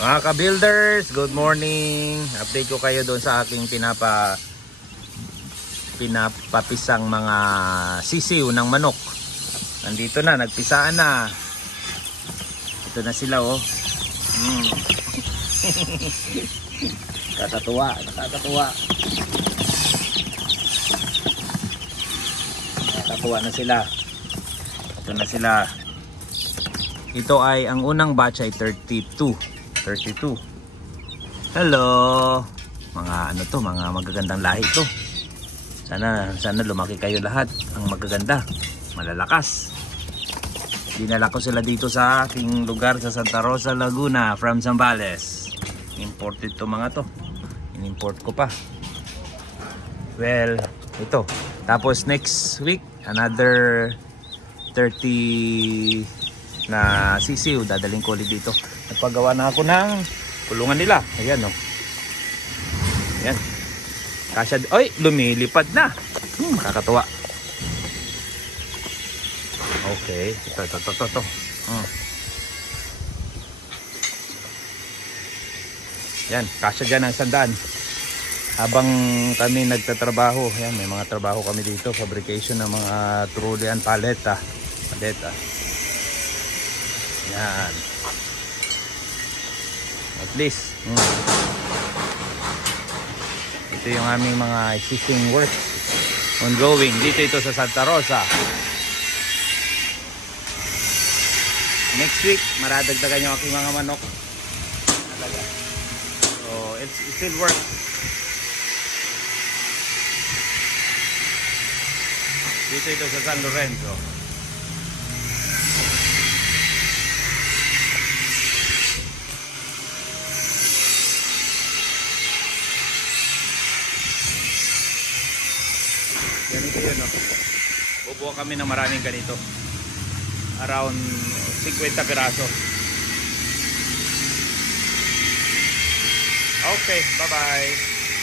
Mga ka-builders, good morning. Update ko kayo doon sa aking pinapapisang mga sisiw ng manok. Nandito na, nagpisaan na. Ito na sila oh. Nakakatuwa. Nakakatuwa na sila. Ito na sila. Ito ay ang unang batch ay 32. Hello. Mga ano to, mga magagandang lahi to. Sana lumaki kayo lahat. Ang magaganda, malalakas. Dinala ko sila dito sa aking lugar sa Santa Rosa, Laguna from Zambales. Imported to mga to. In-import ko pa. Well, ito. Tapos next week, another 30 na sisiw dadaling ko ulit dito. Nagpagawa na ako ng kulungan nila. Ayan oh. Ayan. Kasya, oy, lumilipad na. Nakakatuwa. Okay, ito. Yan, kasya dyan ang sandaan. Habang kami nagtatrabaho, yan, may mga trabaho kami dito, fabrication ng mga trulian, paleta. Yan. At least, ito yung aming mga existing work ongoing. Dito ito sa Santa Rosa. Next week, maradagdagan yung aking mga manok. So, it's still work. Dito ito sa San Lorenzo. Ganito yun, no? Bubuha kami ng maraming ganito. Around 50 piraso. Okay, bye-bye.